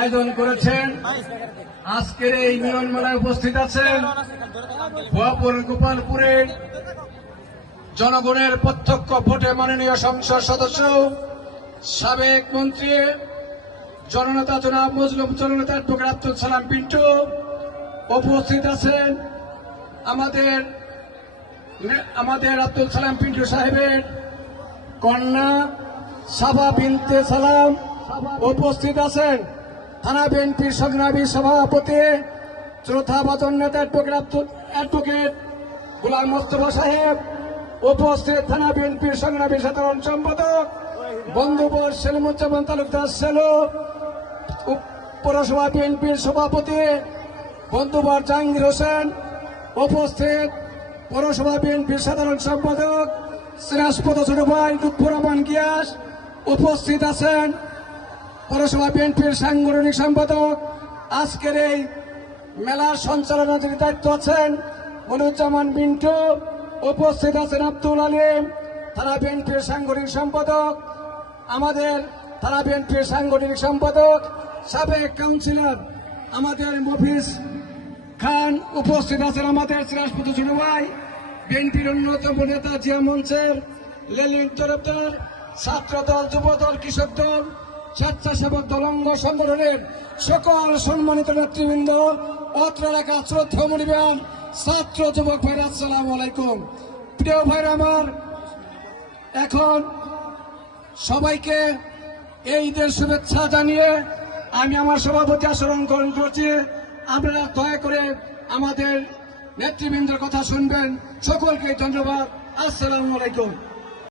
আয়োজন করেছেন। আজকের এই মিলন মেলায় উপস্থিত আছেন ভুয়াপুর গোপালপুরের জনগণের প্রত্যক্ষ ভোটে মাননীয় সংসদ সদস্য সাবেক মন্ত্রী জননেতা জনাব মজলুম জননেতা ডক্টর আব্দুল সালাম পিন্টু উপস্থিত আছেন। আমাদের আব্দুল সালাম পিন্টু সাহেবের কন্যা সাবা বিনতে সালাম উপস্থিত আছেন। থানা বিএনপির সংগ্রামী সভাপতি শ্রদ্ধাভাজন নেতা অ্যাডভোকেট গোলাম মোস্তফা সাহেব উপস্থিত। থানা বিএনপির সংগ্রামী সাধারণ সম্পাদক বন্ধুবর সেলিমুজ্জামান তালুকদার সেলু, পৌরসভা বিএনপির সভাপতি বন্ধুবর জাহাঙ্গীর হোসেন উপস্থিত। পৌরসভা বিএনপির সাধারণ সম্পাদক সিরাজপদ ছোট ভাই লুৎফর রহমান গিয়াস উপস্থিত আছেন। পৌরসভা বিএনপির সাংগঠনিক সম্পাদক আজকের এই মেলার সঞ্চালনার দায়িত্ব আছেন মনুজ্জামান মিন্টু উপস্থিত আছেন। আব্দুল আলিম থানা বিএনপির সাংগঠনিক সম্পাদক, আমাদের থানা বিএনপির সাংগঠনিক সম্পাদক সাবেক কাউন্সিলর আমাদের মফিজ খান উপস্থিত আছেন। আমাদের সিরাজপদ ছোট ভাই বিএনপির অন্যতম নেতা জিয়া মঞ্চের লেলিন তরফদার, ছাত্র দল, যুব দল, কৃষক দল, স্বেচ্ছাসেবক দল, অঙ্গ সংগঠনের সকল সম্মানিত নেতৃবৃন্দ, অত্র এলাকা শ্রদ্ধা মনিবেন ছাত্র যুবক ভাইরা, আসসালামু আলাইকুম। প্রিয় ভাইরা আমার, এখন সবাইকে এই ঈদের শুভেচ্ছা জানিয়ে আমি আমার সভাপতি আসন গ্রহণ করছি। আপনারা দয়া করে আমাদের নেতৃবৃন্দের কথা শুনবেন। সকলকে ধন্যবাদ। আসসালামু আলাইকুম।